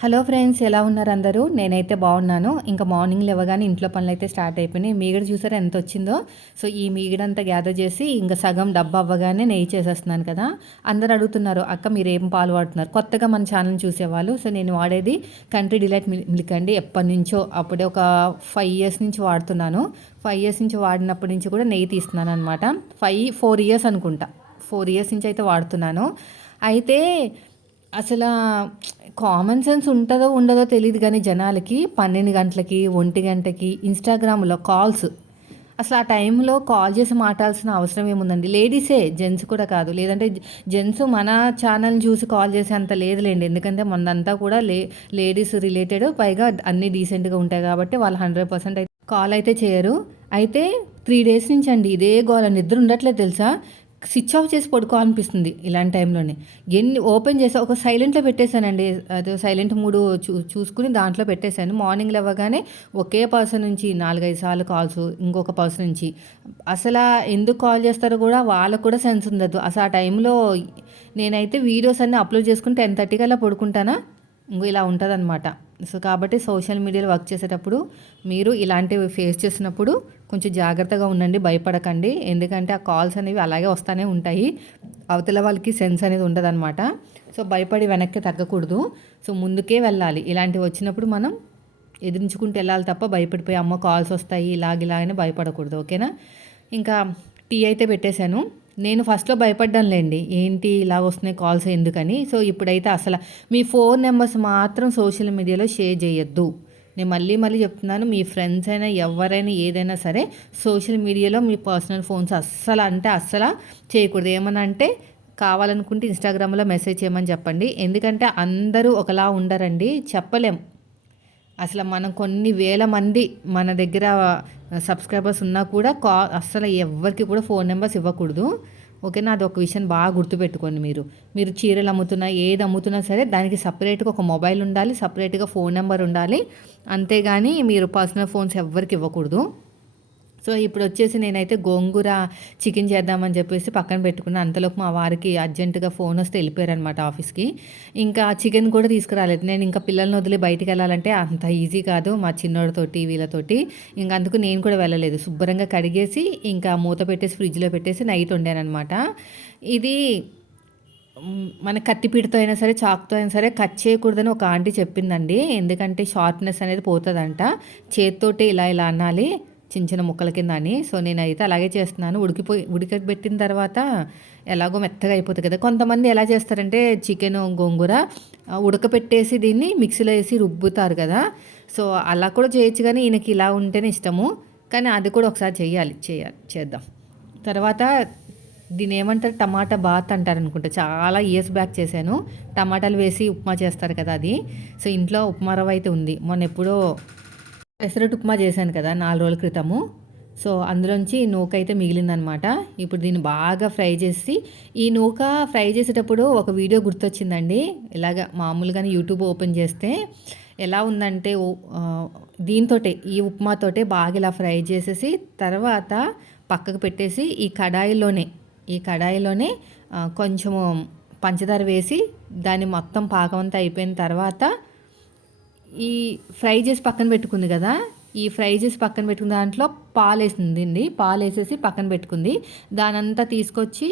Hello friends, ఎలా ఉన్నారు అందరూ? నేనైతే బాగున్నాను. ఇంకా మార్నింగ్ లేవగానే ఇంట్లో పనులు అయితే స్టార్ట్ అయిపోయినాయి. మీగడ చూసారా ఎంత వచ్చిందో. సో ఈ మీగడంతా గ్యాదర్ చేసి ఇంకా సగం డబ్బా అవ్వగానే నెయ్యి చేసేస్తున్నాను కదా. అందరు అడుగుతున్నారు, అక్క మీరు ఏం పాలు వాడుతున్నారు? కొత్తగా మన ఛానల్ చూసేవాళ్ళు. సో నేను వాడేది కంట్రీ డిలైట్ మిల్క్ అండి. ఎప్పటి నుంచో అప్పుడే ఒక 5 ఇయర్స్ నుంచి వాడుతున్నాను. 5 ఇయర్స్ నుంచి వాడినప్పటి నుంచి కూడా నెయ్యి తీస్తున్నాను అనమాట. 4 ఇయర్స్ అనుకుంటా. 4 ఇయర్స్ నుంచి అయితే వాడుతున్నాను. అయితే అసలు కామన్ సెన్స్ ఉంటుందో ఉండదో తెలియదు కానీ జనాలకి 12 గంటలకి 1 గంటకి ఇన్స్టాగ్రామ్లో కాల్స్, అసలు ఆ టైంలో కాల్ చేసి మాట్లాడాల్సిన అవసరం ఏముందండి? లేడీసే, జెంట్స్ కూడా కాదు. లేదంటే జెంట్స్ మన ఛానల్ని చూసి కాల్ చేసే అంత లేదులేండి. ఎందుకంటే మనదంతా కూడా లేడీస్ రిలేటెడ్, పైగా అన్నీ డీసెంట్గా ఉంటాయి కాబట్టి వాళ్ళు 100% అయితే కాల్ అయితే చేయరు. అయితే 3 డేస్ నుంచి అండి ఇదే గోల, నిద్ర ఉండట్లేదు తెలుసా. స్విచ్ ఆఫ్ చేసి పడుకోవాలనిపిస్తుంది ఇలాంటి టైంలోనే. ఎన్ని ఓపెన్ చేసా, ఒక సైలెంట్లో పెట్టేశానండి. అదే సైలెంట్ మూడు చూసుకుని దాంట్లో పెట్టేశాను. మార్నింగ్ లేవగానే ఒకే పర్సన్ నుంచి 4-5 సార్లు కాల్స్, ఇంకొక పర్సన్ నుంచి. అసలు ఎందుకు కాల్ చేస్తారో కూడా వాళ్ళకు కూడా సెన్స్ ఉండదు. అసలు ఆ టైంలో నేనైతే వీడియోస్ అన్నీ అప్లోడ్ చేసుకుని 10:30 కల్లా పడుకుంటానా. ఇంకో ఇలా ఉంటుందన్నమాట. సో కాబట్టి సోషల్ మీడియాలో వర్క్ చేసేటప్పుడు మీరు ఇలాంటివి ఫేస్ చేసినప్పుడు కొంచెం జాగ్రత్తగా ఉండండి, భయపడకండి. ఎందుకంటే ఆ కాల్స్ అనేవి అలాగే వస్తూనే ఉంటాయి. అవతల వాళ్ళకి సెన్స్ అనేది ఉండదన్నమాట. సో భయపడి వెనక్కి తగ్గకూడదు. సో ముందుకే వెళ్ళాలి. ఇలాంటివి వచ్చినప్పుడు మనం ఎదిరించుకుంటూ వెళ్ళాలి తప్ప భయపడిపోయి అమ్మ కాల్స్ వస్తాయి ఇలాగని భయపడకూడదు. ఓకేనా? ఇంకా టీ అయితే పెట్టేశాను. నేను ఫస్ట్‌లో భయపడ్డానులేండి. ఏంటి ఇలా వస్తున్నాయి కాల్స్ ఎందుకని. సో ఇప్పుడైతే అసల మీ ఫోన్ నెంబర్స్ మాత్రం సోషల్ మీడియాలో షేర్ చేయొద్దు. నేను మళ్ళీ మళ్ళీ చెప్తున్నాను. మీ ఫ్రెండ్స్ అయినా ఎవరైనా ఏదైనా సరే సోషల్ మీడియాలో మీ పర్సనల్ ఫోన్స్ అస్సలు చేయకూడదు. ఏమన్నా అంటే కావాలనుకుంటే ఇన్‌స్టాగ్రామ్‌లో మెసేజ్ చేయమని చెప్పండి. ఎందుకంటే అందరూ ఒకలా ఉండరండి. చెప్పలేం. అసలు మనం కొన్ని వేల మంది మన దగ్గర సబ్స్క్రైబర్స్ ఉన్నా కూడా అస్సలు ఎవ్వరికి కూడా ఫోన్ నెంబర్స్ ఇవ్వకూడదు. ఓకేనా? అది ఒక విషయం బాగా గుర్తుపెట్టుకోండి మీరు. మీరు చీరలు అమ్ముతున్నా, ఏది అమ్ముతున్నా సరే దానికి సపరేట్గా ఒక మొబైల్ ఉండాలి, సపరేట్గా ఫోన్ నెంబర్ ఉండాలి. అంతేగాని మీరు పర్సనల్ ఫోన్స్ ఎవ్వరికి ఇవ్వకూడదు. సో ఇప్పుడు వచ్చేసి నేనైతే గోంగూర చికెన్ చేద్దామని చెప్పేసి పక్కన పెట్టుకున్నాను. అంతలోపు మా వారికి అర్జెంటుగా ఫోన్ వస్తే వెళ్ళిపోయారనమాట ఆఫీస్కి. ఇంకా చికెన్ కూడా తీసుకురాలేదు. నేను ఇంకా పిల్లల్ని వదిలి బయటికి వెళ్ళాలంటే అంత ఈజీ కాదు మా చిన్నోడితోటి వీళ్ళతోటి. ఇంక అందుకు నేను కూడా వెళ్ళలేదు. శుభ్రంగా కడిగేసి ఇంకా మూత పెట్టేసి ఫ్రిడ్జ్లో పెట్టేసి నైట్ వండానమాట. ఇది మన కత్తిపీటతో అయినా సరే, చాకుతో అయినా సరే కట్ చేయకూడదని ఒక ఆంటీ చెప్పిందండి. ఎందుకంటే షార్ప్నెస్ అనేది పోతుందంట. చేతితోటి ఇలా అనాలి చిన్న చిన్న ముక్కల కింద అని. సో నేనైతే అలాగే చేస్తున్నాను. ఉడకబెట్టిన తర్వాత ఎలాగో మెత్తగా అయిపోతుంది కదా. కొంతమంది ఎలా చేస్తారంటే చికెన్ గోంగూర ఉడకపెట్టేసి దీన్ని మిక్సీలో వేసి రుబ్బుతారు కదా. సో అలా కూడా చేయొచ్చు, కానీ ఈయనకి ఇలా ఉంటేనే ఇష్టము. కానీ అది కూడా ఒకసారి చేద్దాం. తర్వాత దీని ఏమంటారు, టమాటా బాత్ అంటారు అనుకుంటా. చాలా ఇయర్స్ బ్యాక్ చేశాను. టమాటాలు వేసి ఉప్మా చేస్తారు కదా అది. సో ఇంట్లో ఉప్మా రవ్వ అయితే ఉంది. మొన్న ఎప్పుడో పెసరట్టు ఉప్మా చేశాను కదా 4 రోజుల క్రితము. సో అందులోంచి నూక అయితే మిగిలిందనమాట. ఇప్పుడు దీన్ని బాగా ఫ్రై చేసి, ఈ నూక ఫ్రై చేసేటప్పుడు ఒక వీడియో గుర్తొచ్చిందండి. ఇలాగ మామూలుగానే యూట్యూబ్ ఓపెన్ చేస్తే ఎలా ఉందంటే దీంతోటే, ఈ ఉప్మాతోటే బాగా ఇలా ఫ్రై చేసేసి తర్వాత పక్కకు పెట్టేసి ఈ కడాయిలోనే కొంచెము పంచదార వేసి దాన్ని మొత్తం పాకమంతా అయిపోయిన తర్వాత ఈ ఫ్రై చేసి పక్కన పెట్టుకుంది కదా, ఈ ఫ్రై చేసి పక్కన పెట్టుకున్న దాంట్లో పాలేసిందండి. పాలేసేసి పక్కన పెట్టుకుంది. దానంతా తీసుకొచ్చి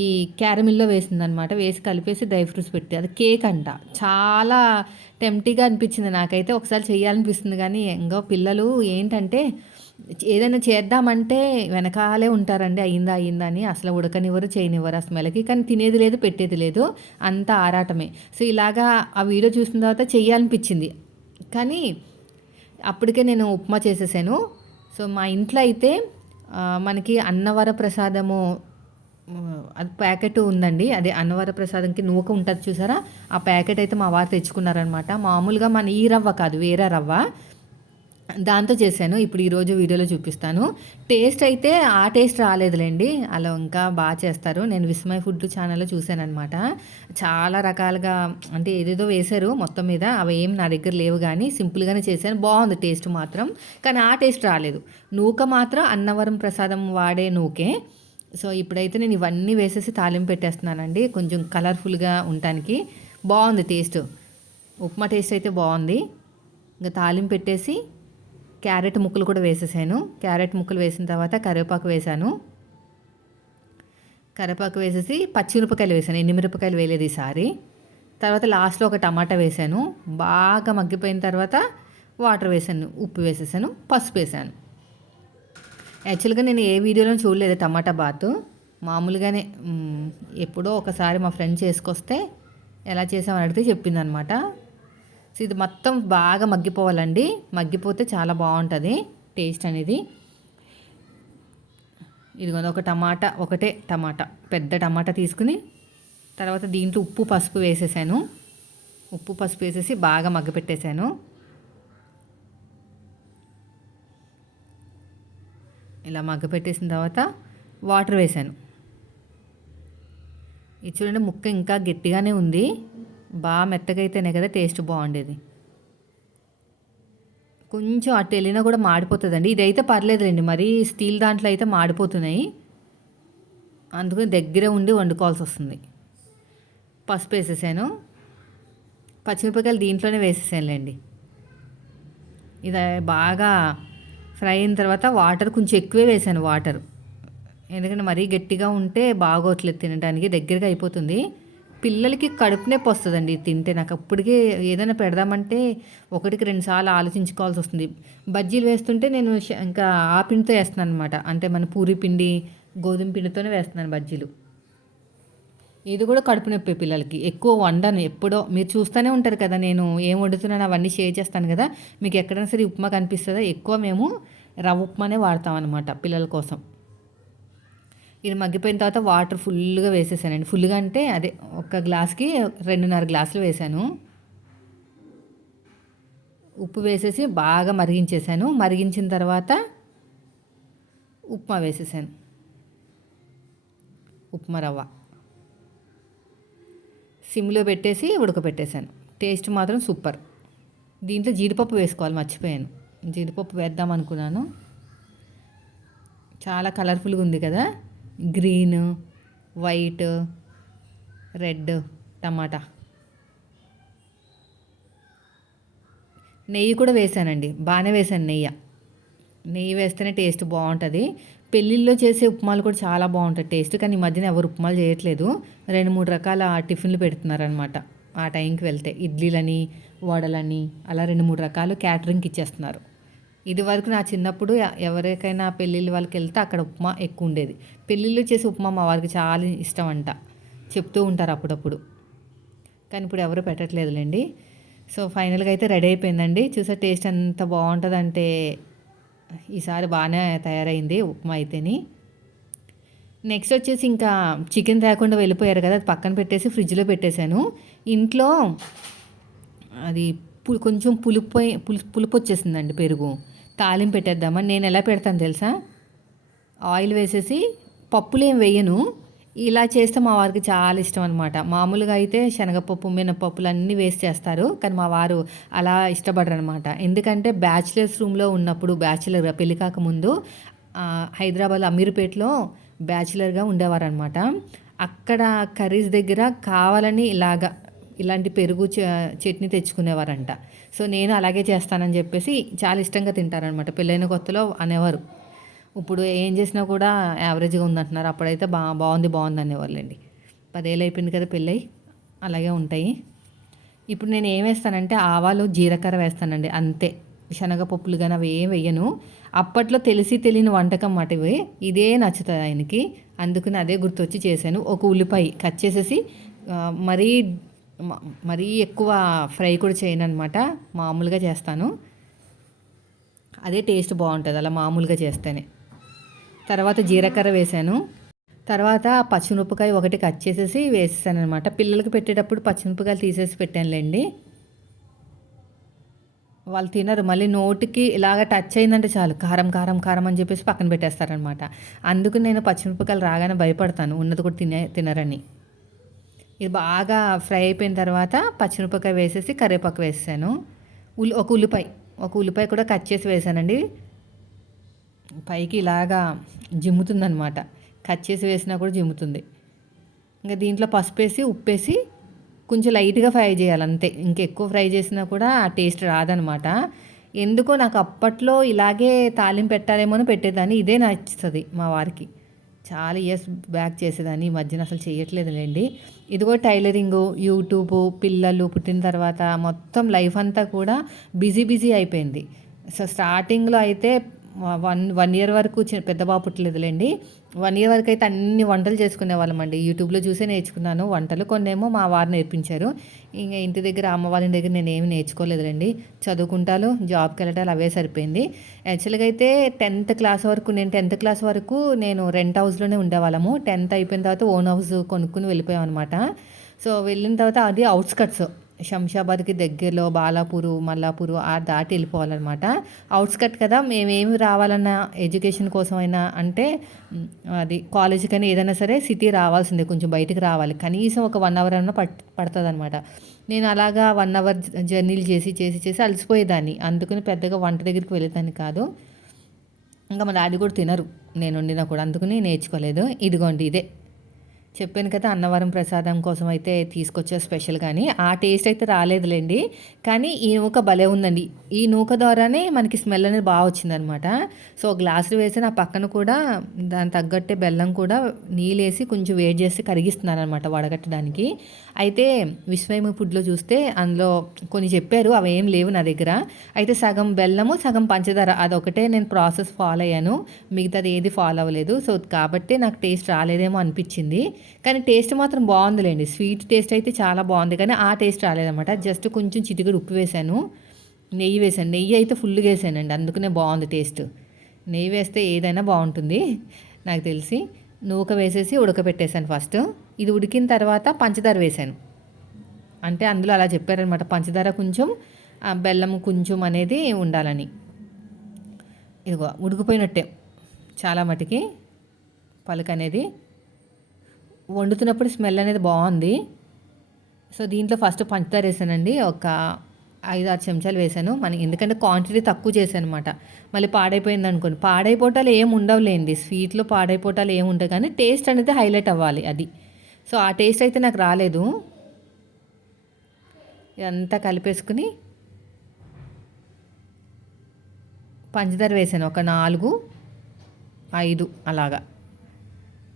ఈ క్యారమిల్లో వేసిందనమాట. వేసి కలిపేసి డ్రై ఫ్రూట్స్ పెట్టి, అది కేక్ అంట. చాలా టెంప్టీగా అనిపించింది నాకైతే. ఒకసారి చేయాలనిపిస్తుంది కానీ ఇంకా పిల్లలు ఏంటంటే ఏదైనా చేద్దామంటే వెనకాలే ఉంటారండి. అయిందా అని. అసలు ఉడకనివ్వరు, చేయనివ్వరు ఆ స్మెల్కి. కానీ తినేది లేదు, పెట్టేది లేదు, అంతా ఆరాటమే. సో ఇలాగా ఆ వీడియో చూసిన తర్వాత చెయ్యాలనిపించింది. కానీ అప్పటికే నేను ఉప్మా చేసేసాను. సో మా ఇంట్లో అయితే మనకి అన్నవర ప్రసాదము అది ప్యాకెట్ ఉందండి. అదే అన్నవర ప్రసాదంకి నూక ఉంటుంది చూసారా, ఆ ప్యాకెట్ అయితే మా వారు తెచ్చుకున్నారనమాట. మామూలుగా మన ఈ రవ్వ కాదు, వేరే రవ్వ, దాంతో చేశాను. ఇప్పుడు ఈరోజు వీడియోలో చూపిస్తాను. టేస్ట్ అయితే ఆ టేస్ట్ రాలేదులేండి. అలా ఇంకా బాగా చేస్తారు. నేను విస్మయ్ ఫుడ్ ఛానల్లో చూశానమాట. చాలా రకాలుగా అంటే ఏదేదో వేశారు మొత్తం మీద. అవి ఏం నా దగ్గర లేవు కానీ సింపుల్గానే చేశాను. బాగుంది టేస్ట్ మాత్రం. కానీ ఆ టేస్ట్ రాలేదు. నూక మాత్రం అన్నవరం ప్రసాదం వాడే నూకే. సో ఇప్పుడైతే నేను ఇవన్నీ వేసేసి తాలింపు పెట్టేస్తున్నానండి, కొంచెం కలర్ఫుల్గా ఉండటానికి. బాగుంది టేస్ట్. ఉప్మా టేస్ట్ అయితే బాగుంది. ఇంకా తాలింపు పెట్టేసి క్యారెట్ ముక్కలు కూడా వేసేసాను. క్యారెట్ ముక్కలు వేసిన తర్వాత కరివేపాకు వేసాను. కరివేపాకు వేసేసి పచ్చిమిరపకాయలు వేసాను, ఎండుమిరపకాయలు వేయలేదు ఈసారి. తర్వాత లాస్ట్లో ఒక టమాటా వేసాను. బాగా మగ్గిపోయిన తర్వాత వాటర్ వేసాను, ఉప్పు వేసేసాను, పసుపు వేసాను. యాక్చువల్గా నేను ఏ వీడియోలో చూడలేదు టమాటా బాత్. మామూలుగానే ఎప్పుడో ఒకసారి మా ఫ్రెండ్ చేసుకొస్తే ఎలా చేసామని అడిగితే చెప్పిందనమాట. సో ఇది మొత్తం బాగా మగ్గిపోవాలండి. మగ్గిపోతే చాలా బాగుంటుంది టేస్ట్ అనేది. ఇదిగోండి ఒకటే టమాటా, పెద్ద టమాటా తీసుకుని తర్వాత దీంట్లో ఉప్పు పసుపు వేసేసాను. ఉప్పు పసుపు వేసేసి బాగా మగ్గపెట్టేశాను. ఇలా మగ్గపెట్టేసిన తర్వాత వాటర్ వేసాను. ఇది చూడండి, ముక్క ఇంకా గట్టిగానే ఉంది. బాగా మెత్తగా అయితేనే కదా టేస్ట్ బాగుండేది. కొంచెం అటు వెళ్ళినా కూడా మాడిపోతుందండి. ఇదైతే పర్లేదులేండి, మరీ స్టీల్ దాంట్లో అయితే మాడిపోతున్నాయి. అందుకని దగ్గర ఉండి వండుకోవాల్సి వస్తుంది. పసుపు వేసేసాను. పచ్చిమిరపకాయలు దీంట్లోనే వేసేసానులేండి. ఇది బాగా ఫ్రై అయిన తర్వాత వాటర్ కొంచెం ఎక్కువే వేసాను. ఎందుకంటే మరీ గట్టిగా ఉంటే బాగోట్లేదు తినడానికి, దగ్గరగా అయిపోతుంది. పిల్లలకి కడుపు నొప్పి వస్తుందండి తింటే. నాకు అప్పటికే ఏదైనా పెడదామంటే 1-2 సార్లు ఆలోచించుకోవాల్సి వస్తుంది. బజ్జీలు వేస్తుంటే నేను ఇంకా ఆ పిండితో వేస్తున్నాను అనమాట. అంటే మన పూరి పిండి, గోధుమ పిండితోనే వేస్తున్నాను బజ్జీలు. ఇది కూడా కడుపు నొప్పి పిల్లలకి. ఎక్కువ వండను ఎప్పుడో. మీరు చూస్తూనే ఉంటారు కదా నేను ఏం వండుతున్నాను అవన్నీ షేర్ చేస్తాను కదా. మీకు ఎక్కడైనా సరే ఉప్మా కనిపిస్తుందా, ఎక్కువ మేము రవ్వ ఉప్మానే వాడతాం అనమాట పిల్లల కోసం. ఇది మగ్గిపోయిన తర్వాత వాటర్ ఫుల్గా వేసేసానండి. ఫుల్గా అంటే అదే ఒక గ్లాస్కి 2.5 గ్లాసులు వేసాను. ఉప్పు వేసేసి బాగా మరిగించేసాను. మరిగించిన తర్వాత ఉప్మా వేసేసాను, ఉప్మా రవ్వ సిమ్లో పెట్టేసి ఉడకబెట్టేశాను. టేస్ట్ మాత్రం సూపర్. దీంట్లో జీడిపప్పు వేసుకోవాలి, మర్చిపోయాను. జీడిపప్పు వేద్దాం అనుకున్నాను. చాలా కలర్ఫుల్గా ఉంది కదా, గ్రీన్, వైట్, రెడ్ టమాటా. నెయ్యి కూడా వేసానండి, బాగానే వేసాను నెయ్యి వేస్తేనే టేస్ట్ బాగుంటుంది. పెళ్ళిళ్ళలో చేసే ఉప్మాలు కూడా చాలా బాగుంటుంది టేస్ట్. కానీ ఈ మధ్యన ఎవరు ఉప్మాలు చేయట్లేదు. 2-3 రకాల టిఫిన్లు పెడుతున్నారనమాట. ఆ టైంకి వెళ్తే ఇడ్లీలని, వడలని అలా 2-3 రకాలు క్యాటరింగ్కి ఇచ్చేస్తున్నారు. ఇది వరకు నా చిన్నప్పుడు ఎవరికైనా పెళ్ళిళ్ళ వాళ్ళకి వెళ్తే అక్కడ ఉప్మా ఎక్కువ ఉండేది. పెళ్ళిళ్ళు చేసే ఉప్మా మా వారికి చాలా ఇష్టం అంట, చెప్తూ ఉంటారు అప్పుడప్పుడు. కానీ ఇప్పుడు ఎవరు పెట్టట్లేదులేండి. సో ఫైనల్గా అయితే రెడీ అయిపోయిందండి. చూసే టేస్ట్ ఎంత బాగుంటుందంటే ఈసారి బాగానే తయారైంది ఉప్మా అయితేని. నెక్స్ట్ వచ్చేసి ఇంకా చికెన్ తేకుండా వెళ్ళిపోయారు కదా, అది పక్కన పెట్టేసి ఫ్రిడ్జ్లో పెట్టేశాను. ఇంట్లో అది కొంచెం పులుపు వచ్చేసిందండి పెరుగు. తాలింపు పెట్టేద్దామని నేను ఎలా పెడతాను తెలుసా, ఆయిల్ వేసేసి పప్పులు ఏం వేయను. ఇలా చేస్తే మా వారికి చాలా ఇష్టం అనమాట. మామూలుగా అయితే శనగపప్పు, మినపప్పులు అన్నీ వేస్ట్ చేస్తారు. కానీ మా వారు అలా ఇష్టపడరు అనమాట. ఎందుకంటే బ్యాచిలర్స్ రూమ్లో ఉన్నప్పుడు, బ్యాచిలర్గా పెళ్లి కాకముందు హైదరాబాద్ అమీర్పేటలో బ్యాచిలర్గా ఉండేవారనమాట. అక్కడ కర్రీస్ దగ్గర కావాలని ఇలాంటి పెరుగు చట్నీ తెచ్చుకునేవారంట. సో నేను అలాగే చేస్తానని చెప్పేసి చాలా ఇష్టంగా తింటారనమాట. పెళ్ళైన కొత్తలో అనేవారు, ఇప్పుడు ఏం చేసినా కూడా యావరేజ్గా ఉందంటున్నారు. అప్పుడైతే బాగుంది అనేవాళ్ళండి. 10 ఏళ్ళు అయిపోయింది కదా పెళ్ళై, అలాగే ఉంటాయి. ఇప్పుడు నేను ఏం వేస్తానంటే ఆవాలు, జీలకర్ర వేస్తానండి, అంతే. శనగపప్పులు కానీ అవి ఏం వేయను. అప్పట్లో తెలియని వంటకం మాట ఇవి. ఇదే నచ్చుతుంది ఆయనకి, అందుకని అదే గుర్తొచ్చి చేశాను. ఒక ఉల్లిపాయ కట్ చేసేసి, మరీ ఎక్కువ ఫ్రై కూడా చేయను అనమాట, మామూలుగా చేస్తాను. అదే టేస్ట్ బాగుంటుంది అలా మామూలుగా చేస్తేనే. తర్వాత జీలకర్ర వేసాను. తర్వాత పచ్చిమిరపకాయ ఒకటి కట్ చేసేసి వేసేసాను అనమాట. పిల్లలకి పెట్టేటప్పుడు పచ్చిమిరపకాయలు తీసేసి పెట్టానులేండి, వాళ్ళు తినరు. మళ్ళీ నోటికి ఇలాగ టచ్ అయిందంటే చాలు కారం కారం కారం అని చెప్పేసి పక్కన పెట్టేస్తారనమాట. అందుకు నేను పచ్చిమిరపకాయలు రాగానే భయపడతాను, ఉన్నది కూడా తినరని. ఇది బాగా ఫ్రై అయిపోయిన తర్వాత పచ్చిమిరపకాయ వేసేసి కరివేపాకు వేసాను. ఒక ఉల్లిపాయ కూడా కట్ చేసి వేసానండి. పైకి ఇలాగా జిమ్ముతుందనమాట, కట్ చేసి వేసినా కూడా జిమ్ముతుంది. ఇంకా దీంట్లో పసుపు వేసి, ఉప్పేసి కొంచెం లైట్గా ఫ్రై చేయాలి అంతే. ఇంకెక్కువ ఫ్రై చేసినా కూడా ఆ టేస్ట్ రాదనమాట. ఎందుకో నాకు అప్పట్లో ఇలాగే తాలింపు పెట్టాలేమో అని పెట్టేదాన్ని. ఇదే నచ్చుతుంది మా వారికి. చాలా ఇయర్స్ బ్యాక్ చేసేదాన్ని. ఈ మధ్యన అసలు చేయట్లేదులేండి. ఇదిగో టైలరింగు, యూట్యూబు, పిల్లలు పుట్టిన తర్వాత మొత్తం లైఫ్ అంతా కూడా బిజీ బిజీ అయిపోయింది. సో స్టార్టింగ్లో అయితే వన్ ఇయర్ వరకు పెద్ద బాబు పుట్టలేదులేండి. 1 ఇయర్ వరకు అయితే అన్ని వంటలు చేసుకునేవాళ్ళమండి. యూట్యూబ్లో చూసే నేర్చుకున్నాను వంటలు. కొన్నేమో మా వారు నేర్పించారు. ఇంక ఇంటి దగ్గర అమ్మ వాళ్ళ దగ్గర నేనేమి నేర్చుకోలేదులేండి. చదువుకుంటాను, జాబ్కి వెళ్ళటాలు అవే సరిపోయింది. యాక్చువల్గా అయితే 10th క్లాస్ వరకు నేను రెంట్ హౌస్లోనే ఉండేవాళ్ళము. 10th అయిపోయిన తర్వాత ఓన్ హౌస్ కొనుక్కుని వెళ్ళిపోయాం అనమాట. సో వెళ్ళిన తర్వాత అది అవుట్స్కట్స్, శంషాబాద్కి దగ్గరలో బాలాపూరు, మల్లాపూరు ఆ దాటి వెళ్ళిపోవాలన్నమాట. అవుట్స్కట్ కదా, మేమేమి రావాలన్నా ఎడ్యుకేషన్ కోసమైనా అంటే అది కాలేజీకైనా ఏదైనా సరే సిటీ రావాల్సిందే, కొంచెం బయటికి రావాలి. కనీసం ఒక 1 అవర్ అన్నా పడుతుంది అనమాట. నేను అలాగా 1 అవర్ జర్నీలు చేసి అలసిపోయేదాన్ని. అందుకని పెద్దగా వంట దగ్గరికి వెళ్ళేదాన్ని కాదు. ఇంకా మా డాడీ కూడా తినరు నేను వండినా కూడా, అందుకని నేర్చుకోలేదు. ఇదిగోండి ఇదే చెప్పాను కదా, అన్నవరం ప్రసాదం కోసం అయితే తీసుకొచ్చా స్పెషల్. కానీ ఆ టేస్ట్ అయితే రాలేదులేండి. కానీ ఈ నూక భలే ఉందండి. ఈ నూక ద్వారానే మనకి స్మెల్ అనేది బాగా వచ్చిందనమాట. సో గ్లాసులు వేసి నా పక్కన కూడా దాని తగ్గట్టే బెల్లం కూడా నీళ్ళేసి కొంచెం వేడి చేసి కరిగిస్తున్నాను అనమాట వడగట్టడానికి. అయితే విశ్వము ఫుడ్లో చూస్తే అందులో కొన్ని చెప్పారు, అవి ఏం లేవు నా దగ్గర. అయితే సగం బెల్లము సగం పంచదార అదొకటే నేను ప్రాసెస్ ఫాలో అయ్యాను, మిగతాది ఏది ఫాలో అవ్వలేదు. సో కాబట్టి నాకు టేస్ట్ రాలేదేమో అనిపించింది. కానీ టేస్ట్ మాత్రం బాగుందిలేండి. స్వీట్ టేస్ట్ అయితే చాలా బాగుంది, కానీ ఆ టేస్ట్ రాలేదన్నమాట. జస్ట్ కొంచెం చిటికెడు ఉప్పు వేసాను, నెయ్యి వేసాను. నెయ్యి అయితే ఫుల్గా వేసానండి, అందుకనే బాగుంది టేస్ట్. నెయ్యి వేస్తే ఏదైనా బాగుంటుంది నాకు తెలిసి. నూక వేసేసి ఉడకబెట్టేశాను ఫస్ట్. ఇది ఉడికిన తర్వాత పంచదార వేసాను. అంటే అందులో అలా చెప్పారనమాట, పంచదార కొంచెం బెల్లం కొంచెం అనేది ఉండాలని. ఇదిగో ఉడికిపోయినట్టే చాలా మటుకి పలుకు అనేది. వండుతున్నప్పుడు స్మెల్ అనేది బాగుంది. సో దీంట్లో ఫస్ట్ పంచదార వేసానండి, ఒక 5-6 చెంచాలు వేసాను. ఎందుకంటే క్వాంటిటీ తక్కువ చేశాను అనమాట. మళ్ళీ పాడైపోయింది అనుకోండి, పాడైపోవటాలు ఏమి ఉండవులేండి, స్వీట్లో పాడైపోవటాలు ఏమి ఉండవు, కానీ టేస్ట్ అనేది హైలైట్ అవ్వాలి అది. సో ఆ టేస్ట్ అయితే నాకు రాలేదు. ఇదంతా కలిపేసుకుని పంచదార వేసాను, ఒక 4-5 అలాగా.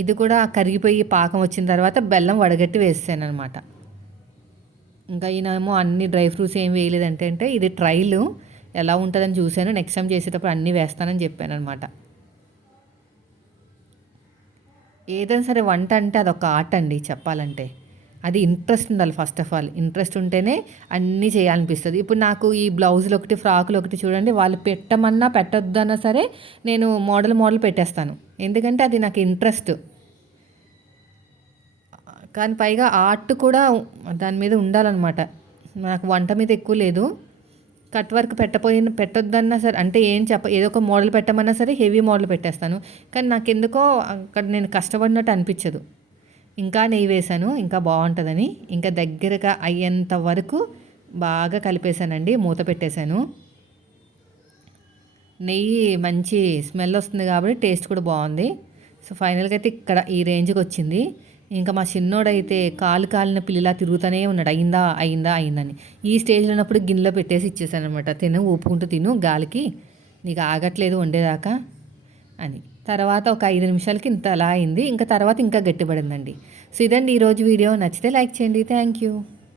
ఇది కూడా కరిగిపోయి పాకం వచ్చిన తర్వాత బెల్లం వడగట్టి వేసాను అనమాట. ఇంకా ఈయనేమో అన్ని డ్రై ఫ్రూట్స్ ఏం వేయలేదంటే ఇది ట్రైల్ ఎలా ఉంటుందని చూశాను, నెక్స్ట్ టైం చేసేటప్పుడు అన్నీ వేస్తానని చెప్పాను అనమాట. ఏదైనా సరే వంట అంటే అదొక ఆర్ట్ అండి చెప్పాలంటే. అది ఇంట్రెస్ట్ ఉండాలి ఫస్ట్ ఆఫ్ ఆల్. ఇంట్రెస్ట్ ఉంటేనే అన్నీ చేయాలనిపిస్తుంది. ఇప్పుడు నాకు ఈ బ్లౌజులు ఒకటి, ఫ్రాకులు ఒకటి చూడండి, వాళ్ళు పెట్టమన్నా పెట్టొద్దన్నా సరే నేను మోడల్ పెట్టేస్తాను. ఎందుకంటే అది నాకు ఇంట్రెస్ట్. కానీ పైగా ఆర్ట్ కూడా దాని మీద ఉండాలన్నమాట. నాకు వంట మీద ఎక్కువ లేదు. కట్ వర్క్ పెట్టొద్దన్నా సరే, అంటే ఏదో ఒక మోడల్ పెట్టమన్నా సరే హెవీ మోడల్ పెట్టేస్తాను. కానీ నాకు ఎందుకో అక్కడ నేను కష్టపడినట్టు అనిపించదు. ఇంకా నెయ్యి వేసాను ఇంకా బాగుంటుందని. ఇంకా దగ్గరగా అయ్యేంత వరకు బాగా కలిపేశానండి, మూత పెట్టేశాను. నెయ్యి మంచి స్మెల్ వస్తుంది కాబట్టి టేస్ట్ కూడా బాగుంది. సో ఫైనల్గా అయితే ఇక్కడ ఈ రేంజ్కి వచ్చింది. ఇంకా మా చిన్నోడైతే కాలిన పిల్లిలా తిరుగుతూనే ఉన్నాడు, అయిందని. ఈ స్టేజ్లో ఉన్నప్పుడు గిన్నెలో పెట్టేసి ఇచ్చేసాను అనమాట, ఊపుకుంటూ తిను గాలికి, నీకు ఆగట్లేదు వండేదాకా అని. తర్వాత ఒక 5 నిమిషాలకి ఇంత అలా అయింది. ఇంకా తర్వాత ఇంకా గట్టిపడిందండి. సో ఇదండి ఈరోజు వీడియో. నచ్చితే లైక్ చేయండి. Thank you.